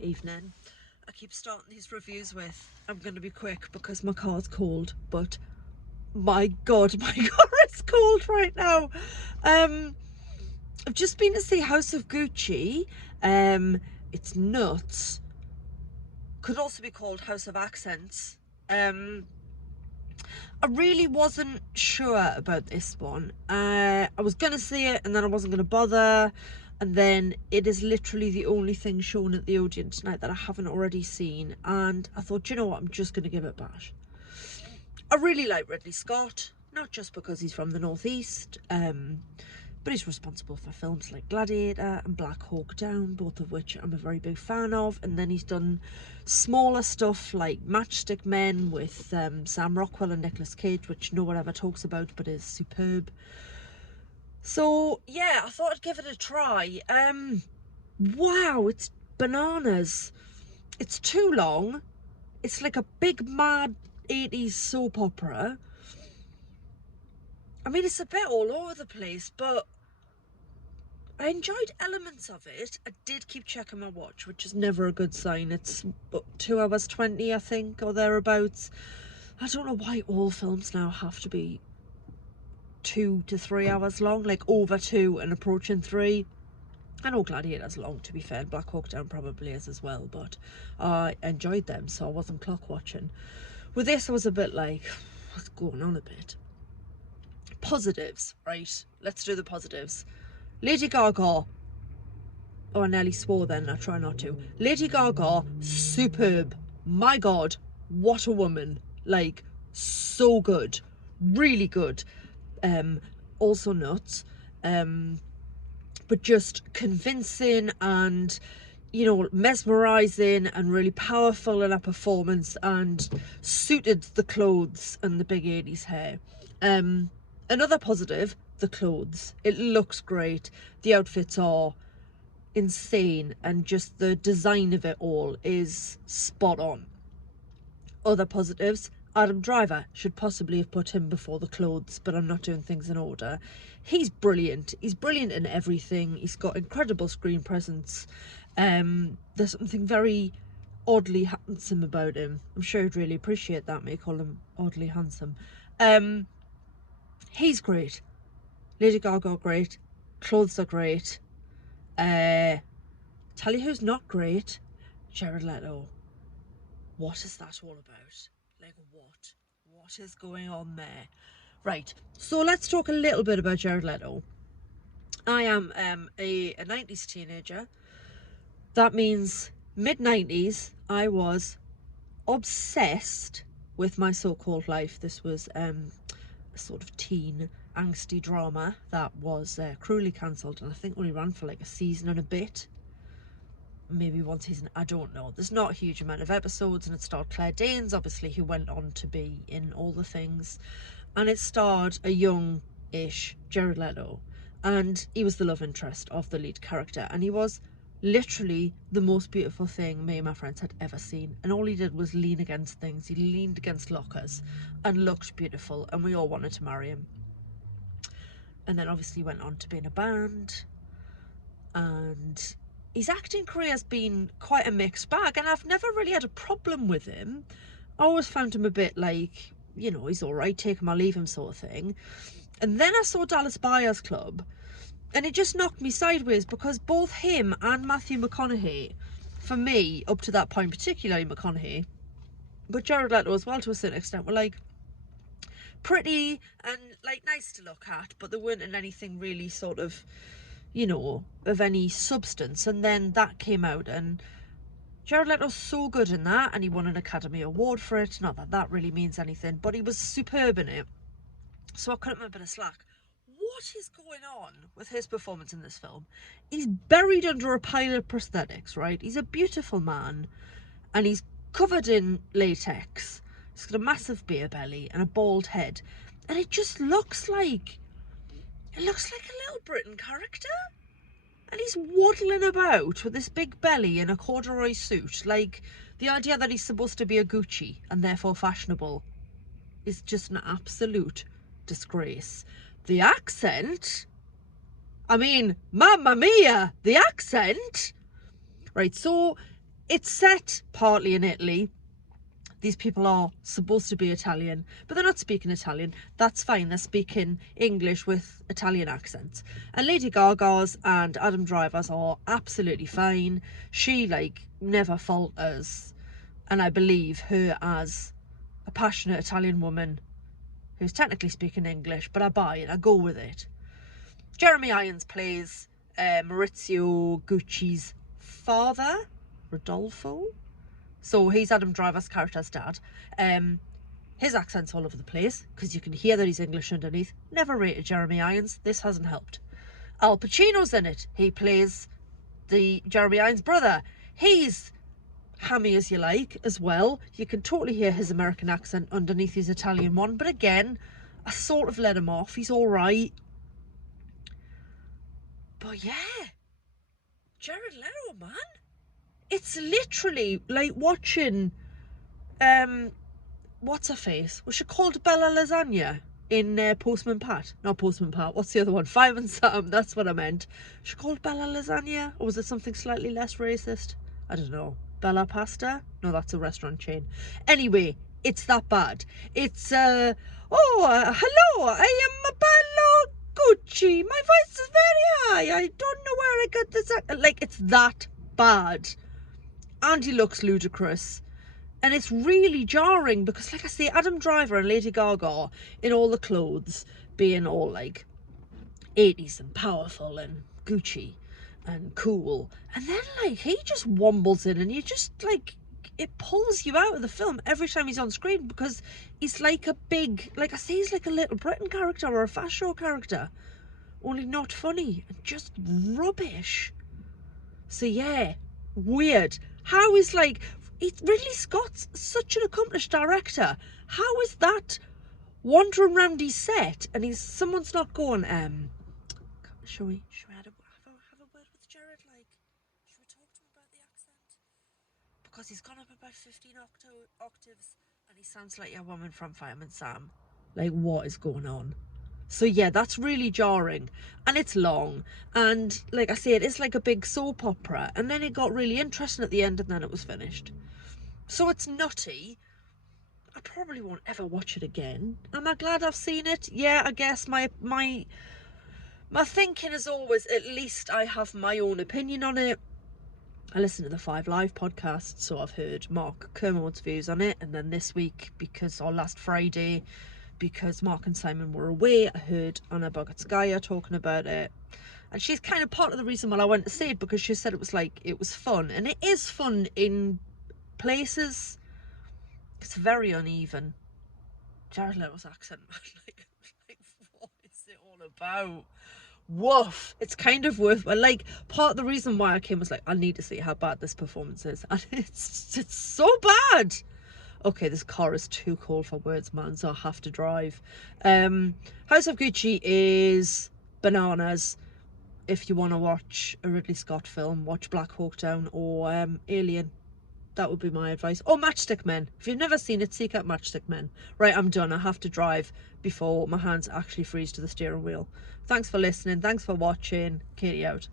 evening. I keep starting these reviews with, I'm going to be quick because my car's cold, but my God, my car is cold right now. I've just been to see House of Gucci. It's nuts. Could also be called House of Accents. I really wasn't sure about this one. I was going to see it and then I wasn't going to bother. And then it is literally the only thing shown at the Odeon tonight that I haven't already seen. And I thought, you know what, I'm just going to give it a bash. I really like Ridley Scott, not just because he's from the Northeast, but he's responsible for films like Gladiator and Black Hawk Down, both of which I'm a very big fan of. And then he's done smaller stuff like Matchstick Men with Sam Rockwell and Nicolas Cage, which no one ever talks about but is superb. So yeah, I thought I'd give it a try. Wow, it's bananas. It's too long. It's like a big mad 80s soap opera. I mean, it's a bit all over the place, but I enjoyed elements of it. I did keep checking my watch, which is never a good sign. It's 2 hours 20, I think, or thereabouts. I don't know why all films now have to be 2 to 3 hours long, like over 2 and approaching 3. I know Gladiator's long, to be fair, and Black Hawk Down probably is as well, but I enjoyed them, so I wasn't clock watching. With this, I was a bit like, what's going on a bit? Positives, right? Let's do the positives. Lady Gaga. Oh, I nearly swore then. I try not to. Lady Gaga, superb. My God, what a woman. Like, so good. Really good. Also nuts. But just convincing and, you know, mesmerising and really powerful in her performance, and suited the clothes and the big 80s hair. Another positive, the clothes. It looks great. The outfits are insane, and just the design of it all is spot on. Other positives, Adam Driver. Should possibly have put him before the clothes, but I'm not doing things in order. He's brilliant. He's brilliant in everything. He's got incredible screen presence. There's something very oddly handsome about him. I'm sure he'd really appreciate that, may call him oddly handsome. He's great. Lady Gaga, great. Clothes are great. Tell you who's not great? Jared Leto. What is that all about? Like, what? What is going on there? Right, so let's talk a little bit about Jared Leto. I am a 90s teenager. That means mid-90s, I was obsessed with My So-Called Life. This was a sort of teen angsty drama that was cruelly cancelled, and I think only ran for like a season and a bit. Maybe 1 season, I don't know. There's not a huge amount of episodes, and it starred Claire Danes, obviously, who went on to be in all the things. And it starred a young-ish Jared Leto, and he was the love interest of the lead character, and he was literally the most beautiful thing me and my friends had ever seen. And all he did was lean against things. He leaned against lockers and looked beautiful, and we all wanted to marry him. And then obviously went on to be in a band, and his acting career has been quite a mixed bag, and I've never really had a problem with him. I always found him a bit like, you know, he's all right, take him or leave him sort of thing. And then I saw Dallas Buyers Club, and it just knocked me sideways, because both him and Matthew McConaughey, for me, up to that point, particularly McConaughey, but Jared Leto as well to a certain extent, were like pretty and like nice to look at, but they weren't in anything really sort of, you know, of any substance. And then that came out, and Jared Leto's so good in that, and he won an Academy Award for it. Not that that really means anything, but he was superb in it, so I cut him a bit of slack. What is going on with his performance in this film? He's buried under a pile of prosthetics, right? He's a beautiful man, and he's covered in latex. He's got a massive beer belly and a bald head, and it just looks like a Little Britain character. And he's waddling about with this big belly in a corduroy suit. Like, the idea that he's supposed to be a Gucci and therefore fashionable is just an absolute disgrace. The accent, I mean, mamma mia, the accent. Right, so it's set partly in Italy. These people are supposed to be Italian, but they're not speaking Italian. That's fine. They're speaking English with Italian accents. And Lady Gaga's and Adam Driver's are absolutely fine. She, like, never falters. And I believe her as a passionate Italian woman who's technically speaking English, but I buy it. I go with it. Jeremy Irons plays Maurizio Gucci's father, Rodolfo. So he's Adam Driver's character's dad. His accent's all over the place because you can hear that he's English underneath. Never rated Jeremy Irons. This hasn't helped. Al Pacino's in it. He plays the Jeremy Irons brother. He's hammy as you like as well. You can totally hear his American accent underneath his Italian one. But again, I sort of let him off. He's all right. But yeah, Jared Leto, man. It's literally like watching, what's her face? Was she called Bella Lasagna in Postman Pat? Not Postman Pat, what's the other one? Five and Sam, that's what I meant. Was she called Bella Lasagna? Or was it something slightly less racist? I don't know. Bella Pasta? No, that's a restaurant chain. Anyway, it's that bad. It's, hello, I am Bella Gucci. My voice is very high. I don't know where I got this. Like, it's that bad. And he looks ludicrous. And it's really jarring because, like I say, Adam Driver and Lady Gaga in all the clothes being all like 80s and powerful and Gucci and cool. And then, like, he just wombles in and you just, like, it pulls you out of the film every time he's on screen because he's like a big, like I say, he's like a Little Britain character or a Fast Show character. Only not funny and just rubbish. So, yeah, weird. How is, like, Ridley Scott's such an accomplished director. How is that wandering around his set and someone's not going, shall we have a word with Jared? Like, should we talk to him about the accent? Because he's gone up about 15 octaves and he sounds like a woman from Fireman Sam. Like, what is going on? So yeah, that's really jarring, and it's long, and like I say, it is like a big soap opera, and then it got really interesting at the end, and then it was finished. So it's nutty. I probably won't ever watch it again. Am I glad I've seen it? Yeah, I guess my thinking is always, at least I have my own opinion on it. I listen to the 5 Live podcast, so I've heard Mark Kermode's views on it, and then this week, last Friday, because Mark and Simon were away, I heard Anna Bogatskaya talking about it. And she's kind of part of the reason why I went to see it, because she said it was fun. And it is fun in places. It's very uneven. Jared Leto's accent, like, what is it all about? Woof. It's kind of worthwhile. Like, part of the reason why I came was like, I need to see how bad this performance is. And it's so bad. Okay, this car is too cold for words, man, so I have to drive. House of Gucci is bananas. If you want to watch a Ridley Scott film, watch Black Hawk Down or Alien. That would be my advice. Or Matchstick Men. If you've never seen it, seek out Matchstick Men. Right, I'm done. I have to drive before my hands actually freeze to the steering wheel. Thanks for listening. Thanks for watching. Katie out.